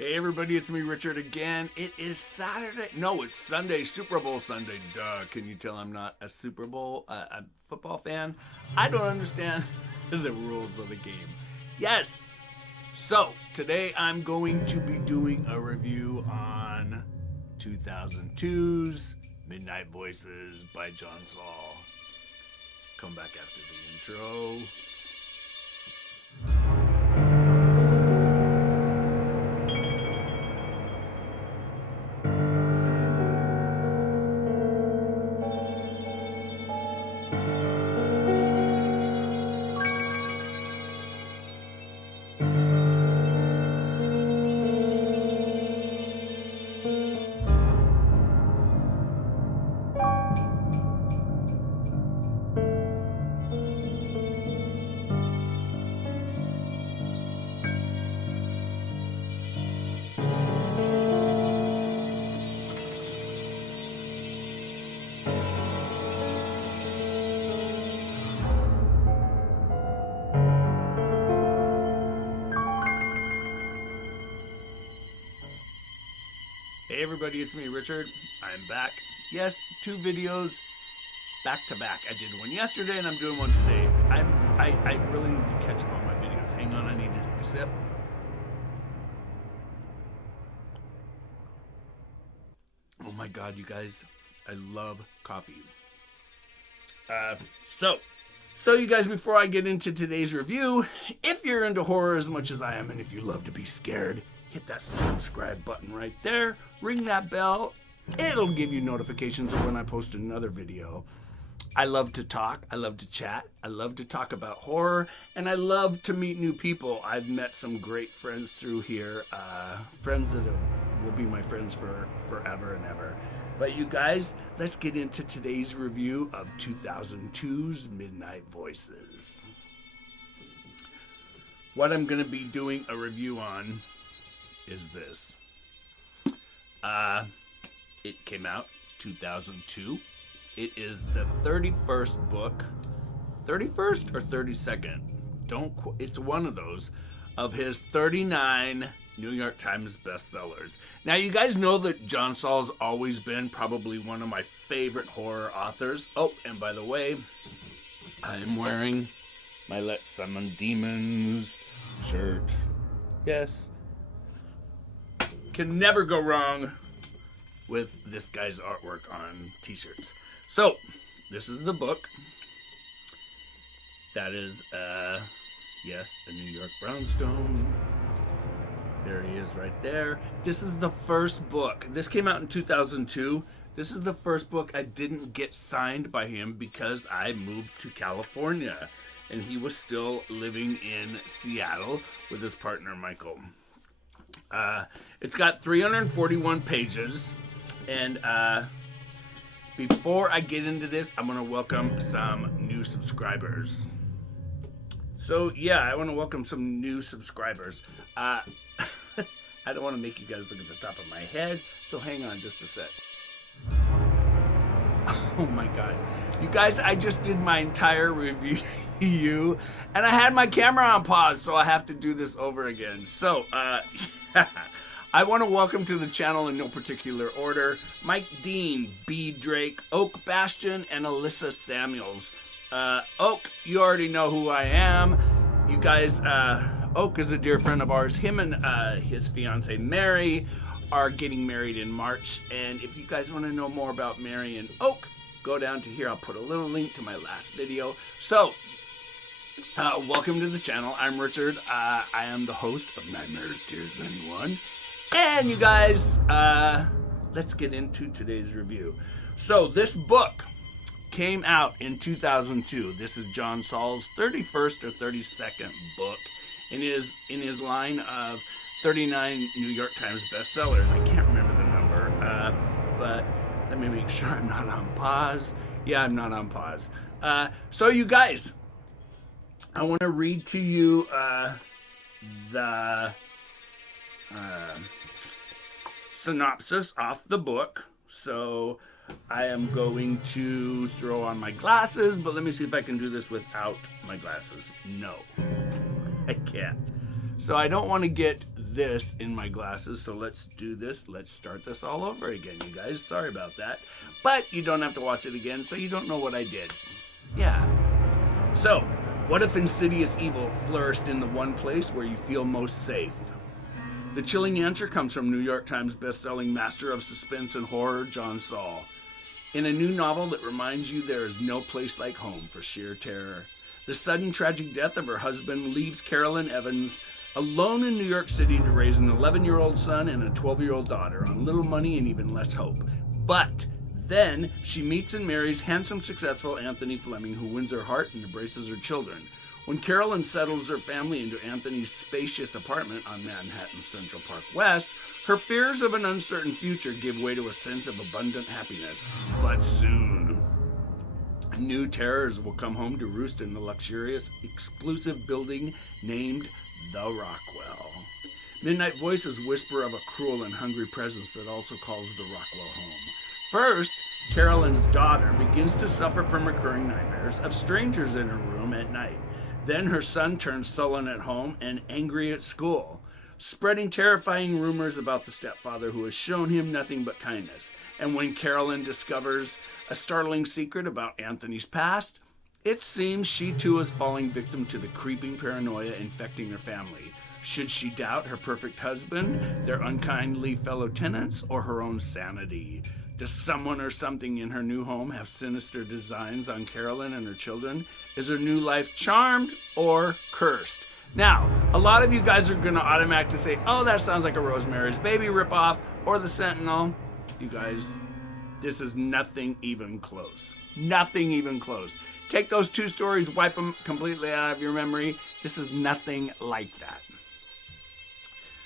Hey everybody, it's me Richard again. It is Saturday. No, it's Sunday, Super Bowl Sunday. Duh, can you tell I'm not a Super Bowl a football fan? I don't understand the rules of the game. Yes. So, today I'm going to be doing a review on 2002's Midnight Voices by John Sauls. Come back after the intro. Hey everybody, it's me Richard. I'm back. Yes, 2 videos back to back. I did one yesterday and I'm doing one today. I really need to catch up on my videos. Hang on, I need to take a sip. Oh my god, you guys, I love coffee. So you guys, before I get into today's review, if you're into horror as much as I am and if you love to be scared, hit that subscribe button right there, ring that bell, it'll give you notifications of when I post another video. I love to talk, I love to chat, I love to talk about horror, and I love to meet new people. I've met some great friends through here, friends that will be my friends for forever and ever. But you guys, let's get into today's review of 2002's Midnight Voices. What I'm going to be doing a review on is this. It came out 2002. It is the 31st book, 31st or 32nd, it's one of those, of his 39 New York Times bestsellers. Now you guys know that John Sauls always been probably one of my favorite horror authors. Oh, and by the way, I am wearing my Let's Summon Demons shirt. Yes. Can never go wrong with this guy's artwork on t-shirts. So, this is the book. That is, yes, the New York brownstone. There he is right there. This is the first book. This came out in 2002. This is the first book I didn't get signed by him because I moved to California. And he was still living in Seattle with his partner, Michael. It's got 341 pages, and before I get into this, I'm going to welcome some new subscribers. So, yeah, I want to welcome some new subscribers. I don't want to make you guys look at the top of my head, so hang on just a sec. Oh my god. You guys, I just did my entire review, and I had my camera on pause, so I have to do this over again. So, I want to welcome to the channel in no particular order, Mike Dean, B. Drake, Oak Bastion, and Alyssa Samuels. Oak, you already know who I am. You guys, Oak is a dear friend of ours. Him and his fiancee Mary are getting married in March. And if you guys want to know more about Mary and Oak, go down to here. I'll put a little link to my last video. So, welcome to the channel. I'm Richard. I am the host of Nightmares, Tears, Anyone. And you guys, let's get into today's review. So this book came out in 2002. This is John Sauls' 31st or 32nd book in his line of 39 New York Times bestsellers. I can't remember the number, but let me make sure I'm not on pause. Yeah, I'm not on pause. So you guys, I want to read to you the synopsis off the book. So I am going to throw on my glasses, but let me see if I can do this without my glasses. No, I can't. So I don't want to get this in my glasses, so let's do this. Let's start this all over again, you guys. Sorry about that. But you don't have to watch it again, so you don't know what I did. Yeah. So, what if insidious evil flourished in the one place where you feel most safe? The chilling answer comes from New York Times bestselling master of suspense and horror, John Sauls. In a new novel that reminds you there is no place like home for sheer terror. The sudden tragic death of her husband leaves Carolyn Evans alone in New York City to raise an 11-year-old son and a 12-year-old daughter on little money and even less hope. But then she meets and marries handsome, successful Anthony Fleming, who wins her heart and embraces her children. When Carolyn settles her family into Anthony's spacious apartment on Manhattan's Central Park West, her fears of an uncertain future give way to a sense of abundant happiness. But soon, new terrors will come home to roost in the luxurious, exclusive building named the Rockwell. Midnight voices whisper of a cruel and hungry presence that also calls the Rockwell home. First, Carolyn's daughter begins to suffer from recurring nightmares of strangers in her room at night. Then her son turns sullen at home and angry at school, spreading terrifying rumors about the stepfather who has shown him nothing but kindness. And when Carolyn discovers a startling secret about Anthony's past, it seems she too is falling victim to the creeping paranoia infecting her family. Should she doubt her perfect husband, their unkindly fellow tenants, or her own sanity? Does someone or something in her new home have sinister designs on Carolyn and her children? Is her new life charmed or cursed? Now, a lot of you guys are going to automatically say, oh, that sounds like a Rosemary's Baby ripoff or The Sentinel. You guys, this is nothing even close. Nothing even close. Take those two stories, wipe them completely out of your memory. This is nothing like that.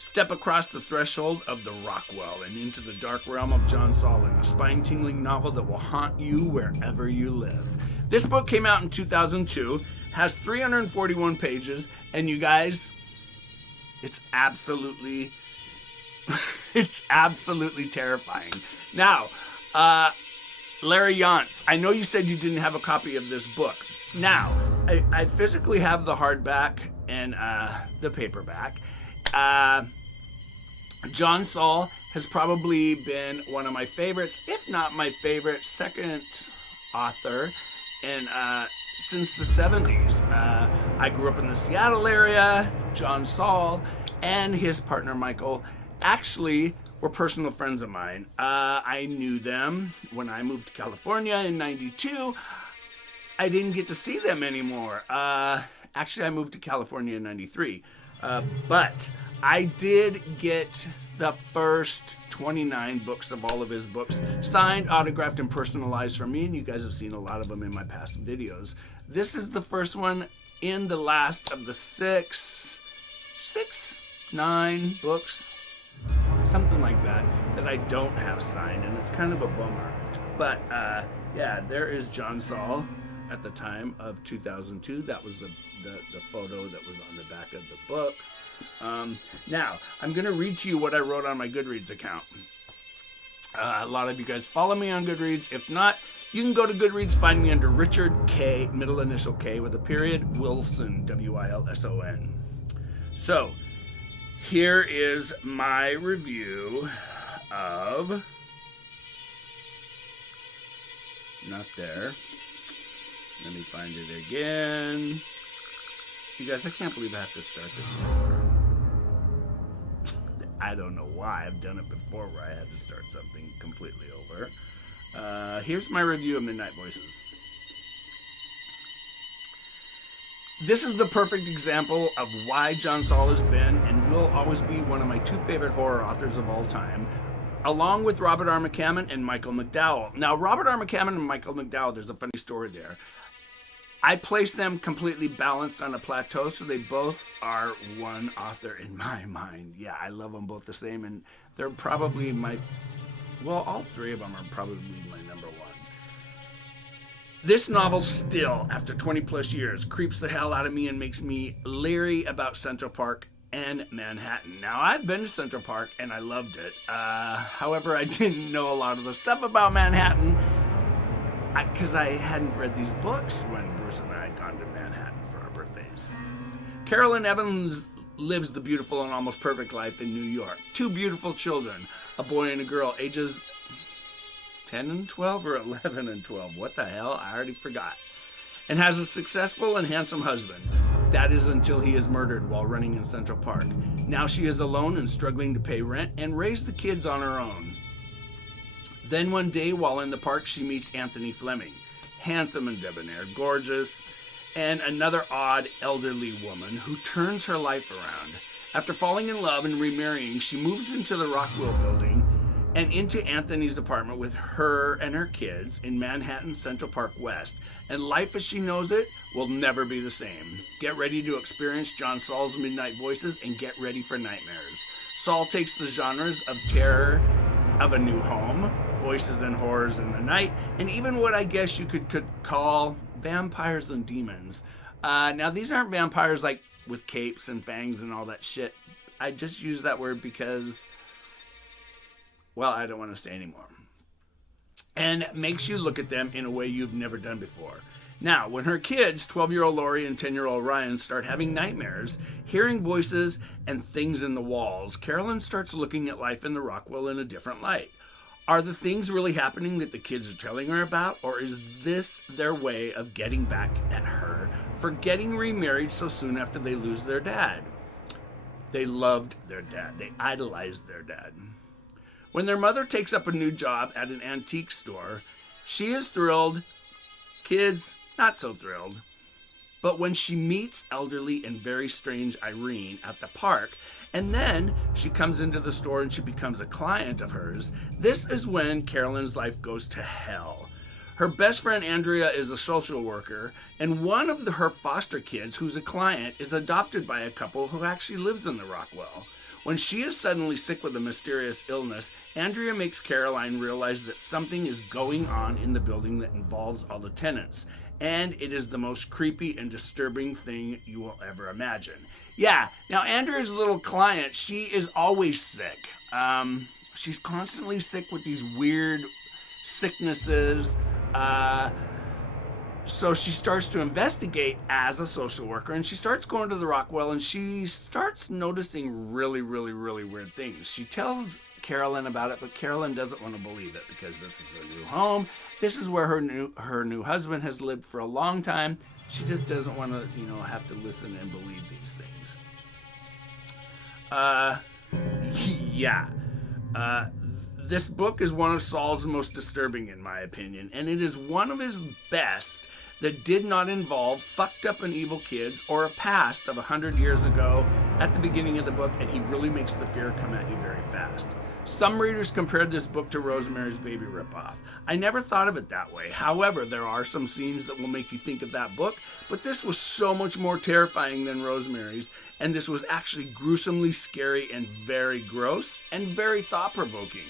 Step across the threshold of the Rockwell and into the dark realm of John Sauls, a spine-tingling novel that will haunt you wherever you live. This book came out in 2002, has 341 pages, and you guys, it's absolutely terrifying. Now, Larry Yance, I know you said you didn't have a copy of this book. Now, I physically have the hardback and the paperback. John Sauls has probably been one of my favorites, if not my favorite, second author and since the 70s. I grew up in the Seattle area. John Sauls and his partner Michael actually were personal friends of mine. I knew them when I moved to California in '92. I didn't get to see them anymore. Actually, I moved to California in '93. But I did get the first 29 books of all of his books, signed, autographed, and personalized for me, and you guys have seen a lot of them in my past videos. This is the first one in the last of the nine books, something like that I don't have signed, and it's kind of a bummer. But yeah, there is John Sauls at the time of 2002. That was the photo that was on the back of the book. Now, I'm going to read to you what I wrote on my Goodreads account. A lot of you guys follow me on Goodreads. If not, you can go to Goodreads, find me under Richard K, middle initial K with a period, Wilson, Wilson. So, here is my review of... Not there. Let me find it again. You guys, I can't believe I have to start this over. I don't know why. I've done it before where I had to start something completely over. Here's my review of Midnight Voices. This is the perfect example of why John Sauls has been and will always be one of my two favorite horror authors of all time, along with Robert R. McCammon and Michael McDowell. Now, Robert R. McCammon and Michael McDowell, there's a funny story there. I place them completely balanced on a plateau, so they both are one author in my mind. Yeah, I love them both the same, and they're probably all three of them are probably my number one. This novel still, after 20 plus years, creeps the hell out of me and makes me leery about Central Park and Manhattan. Now, I've been to Central Park, and I loved it. However, I didn't know a lot of the stuff about Manhattan, because I hadn't read these books when Bruce and I had gone to Manhattan for our birthdays. Carolyn Evans lives the beautiful and almost perfect life in New York. 2 beautiful children, a boy and a girl, ages 10 and 12 or 11 and 12. What the hell? I already forgot. And has a successful and handsome husband. That is until he is murdered while running in Central Park. Now she is alone and struggling to pay rent and raise the kids on her own. Then one day while in the park, she meets Anthony Fleming, handsome and debonair, gorgeous, and another odd elderly woman who turns her life around. After falling in love and remarrying, she moves into the Rockwell building and into Anthony's apartment with her and her kids in Manhattan Central Park West. And life as she knows it will never be the same. Get ready to experience John Saul's Midnight Voices and get ready for nightmares. Saul takes the genres of terror of a new home, voices and horrors in the night, and even what I guess you could call vampires and demons. Now, these aren't vampires like with capes and fangs and all that shit. I just use that word because, well, I don't want to say anymore. And makes you look at them in a way you've never done before. Now, when her kids, 12-year-old Lori and 10-year-old Ryan, start having nightmares, hearing voices and things in the walls, Carolyn starts looking at life in the Rockwell in a different light. Are the things really happening that the kids are telling her about, or is this their way of getting back at her for getting remarried so soon after they lose their dad? They loved their dad. They idolized their dad. When their mother takes up a new job at an antique store, she is thrilled. Kids, not so thrilled. But when she meets elderly and very strange Irene at the park, and then she comes into the store and she becomes a client of hers, this is when Carolyn's life goes to hell. Her best friend Andrea is a social worker, and one of her foster kids, who's a client, is adopted by a couple who actually lives in the Rockwell. When she is suddenly sick with a mysterious illness, Andrea makes Caroline realize that something is going on in the building that involves all the tenants. And it is the most creepy and disturbing thing you will ever imagine. Yeah, now Andrea's little client, she is always sick. She's constantly sick with these weird sicknesses. So she starts to investigate as a social worker, and she starts going to the Rockwell, and she starts noticing really, really, really weird things. She tells Carolyn about it, but Carolyn doesn't want to believe it because this is her new home. This is where her new husband has lived for a long time. She just doesn't want to, have to listen and believe these things. This book is one of Saul's most disturbing, in my opinion, and it is one of his best that did not involve fucked up and evil kids or a past of 100 years ago at the beginning of the book, and he really makes the fear come at you very fast. Some readers compared this book to Rosemary's Baby ripoff. I never thought of it that way. However, there are some scenes that will make you think of that book, but this was so much more terrifying than Rosemary's, and this was actually gruesomely scary and very gross and very thought-provoking.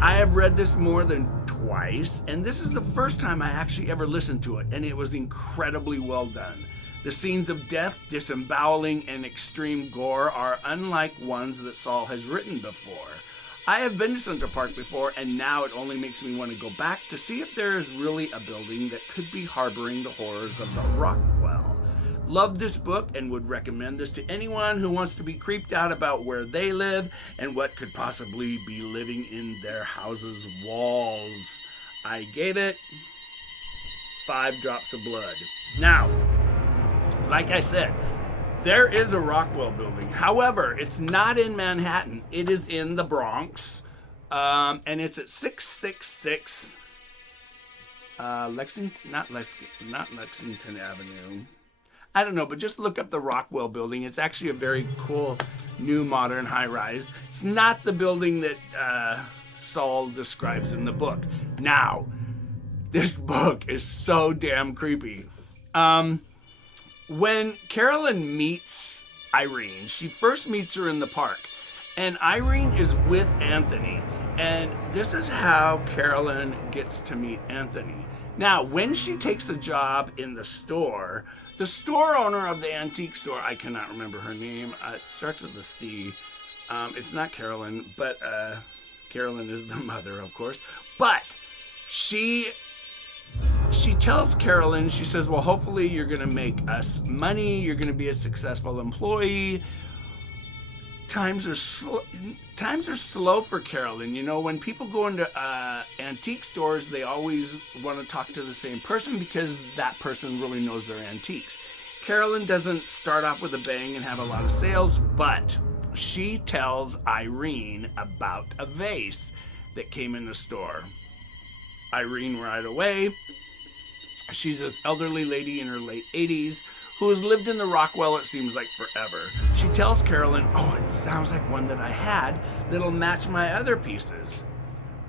I have read this more than twice, and this is the first time I actually ever listened to it, and it was incredibly well done. The scenes of death, disemboweling, and extreme gore are unlike ones that Saul has written before. I have been to Central Park before, and now it only makes me want to go back to see if there is really a building that could be harboring the horrors of the Rockwell. Love this book and would recommend this to anyone who wants to be creeped out about where they live and what could possibly be living in their house's walls. I gave it 5 drops of blood. Now, like I said, there is a Rockwell building. However, it's not in Manhattan. It is in the Bronx, and it's at 666 Lexington Avenue. I don't know, but just look up the Rockwell building. It's actually a very cool, new, modern high-rise. It's not the building that Saul describes in the book. Now, this book is so damn creepy. When Carolyn meets Irene, she first meets her in the park, and Irene is with Anthony, and this is how Carolyn gets to meet Anthony. Now, when she takes a job in the store owner of the antique store, I cannot remember her name. It starts with a C. It's not Carolyn, but Carolyn is the mother, of course. But she tells Carolyn, she says, well, hopefully you're going to make us money. You're going to be a successful employee. times are slow for Carolyn. You know, when people go into antique stores, they always want to talk to the same person because that person really knows their antiques. Carolyn doesn't start off with a bang and have a lot of sales, but she tells Irene about a vase that came in the store. Irene right away, she's this elderly lady in her late 80s who has lived in the Rockwell, it seems like forever. She tells Carolyn, oh, it sounds like one that I had that'll match my other pieces.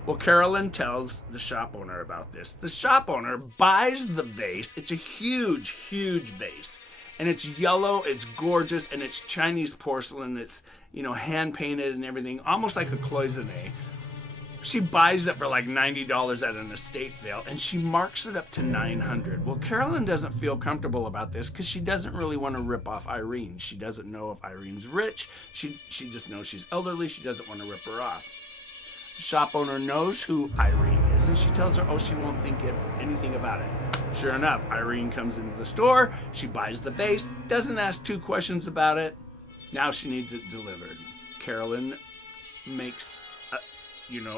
Well, Carolyn tells the shop owner about this. The shop owner buys the vase. It's a huge, huge vase. And it's yellow, it's gorgeous, and it's Chinese porcelain. It's, you know, hand painted and everything, almost like a cloisonne. She buys it for like $90 at an estate sale, and she marks it up to $900. Well, Carolyn doesn't feel comfortable about this because she doesn't really want to rip off Irene. She doesn't know if Irene's rich. She just knows she's elderly. She doesn't want to rip her off. The shop owner knows who Irene is, and she tells her, oh, she won't think anything about it. Sure enough, Irene comes into the store. She buys the vase, doesn't ask two questions about it. Now she needs it delivered. Carolyn makes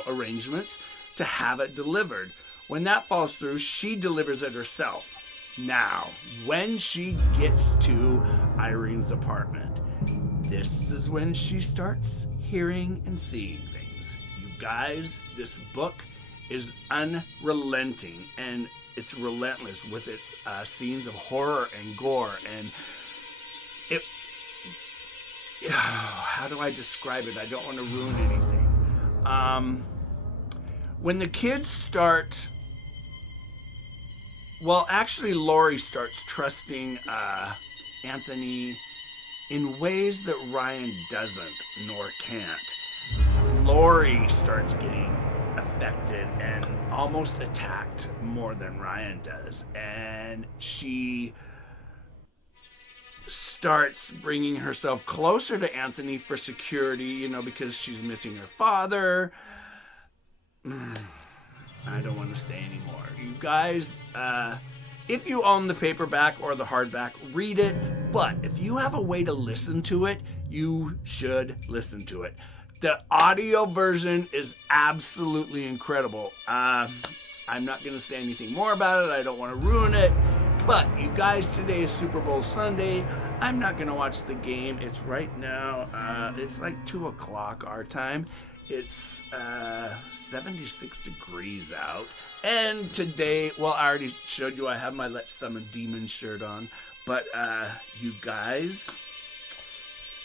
arrangements to have it delivered. When that falls through, she delivers it herself. Now, when she gets to Irene's apartment, this is when she starts hearing and seeing things. You guys, this book is unrelenting, and it's relentless with its scenes of horror and gore, and it... how do I describe it? I don't want to ruin anything. When the kids start, well, actually Lori starts trusting Anthony in ways that Ryan doesn't nor can't. Lori starts getting affected and almost attacked more than Ryan does, and she starts bringing herself closer to Anthony for security, you know, because she's missing her father. I don't want to say anymore. You guys, if you own the paperback or the hardback, read it. But if you have a way to listen to it, you should listen to it. The audio version is absolutely incredible. I'm not going to say anything more about it. I don't want to ruin it. But you guys, today is Super Bowl Sunday. I'm not going to watch the game. It's right now, it's like 2 o'clock our time. It's 76 degrees out. And today, well, I already showed you I have my Let's Summon Demons shirt on. But you guys,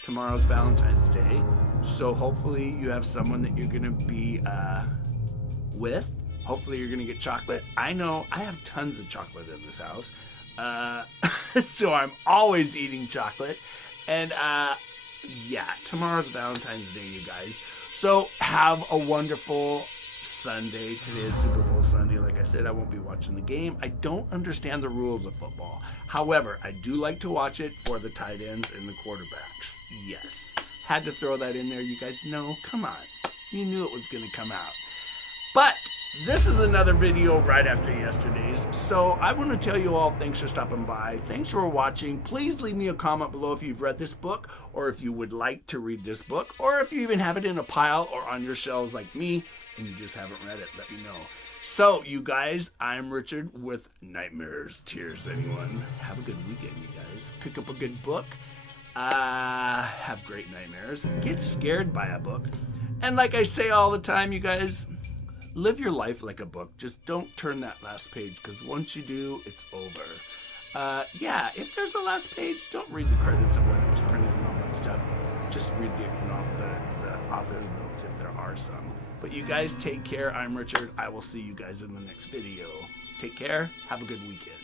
tomorrow's Valentine's Day. So hopefully you have someone that you're going to be with. Hopefully you're going to get chocolate. I know I have tons of chocolate in this house. So I'm always eating chocolate. And yeah, tomorrow's Valentine's Day, you guys. So have a wonderful Sunday. Today is Super Bowl Sunday. Like I said, I won't be watching the game. I don't understand the rules of football. However, I do like to watch it for the tight ends and the quarterbacks. Yes. Had to throw that in there. You guys know. Come on. You knew it was going to come out. But this is another video right after yesterday's. So I want to tell you all, thanks for stopping by. Thanks for watching. Please leave me a comment below if you've read this book, or if you would like to read this book, or if you even have it in a pile or on your shelves like me and you just haven't read it, let me know. So you guys, I'm Richard with Nightmares, Tears, anyone. Have a good weekend, you guys. Pick up a good book. Have great nightmares. Get scared by a book. And like I say all the time, you guys, live your life like a book. Just don't turn that last page, because once you do, it's over. Yeah, if there's a last page, don't read the credits of when it was printed and all that stuff. Just read the author's notes if there are some. But you guys take care. I'm Richard. I will see you guys in the next video. Take care. Have a good weekend.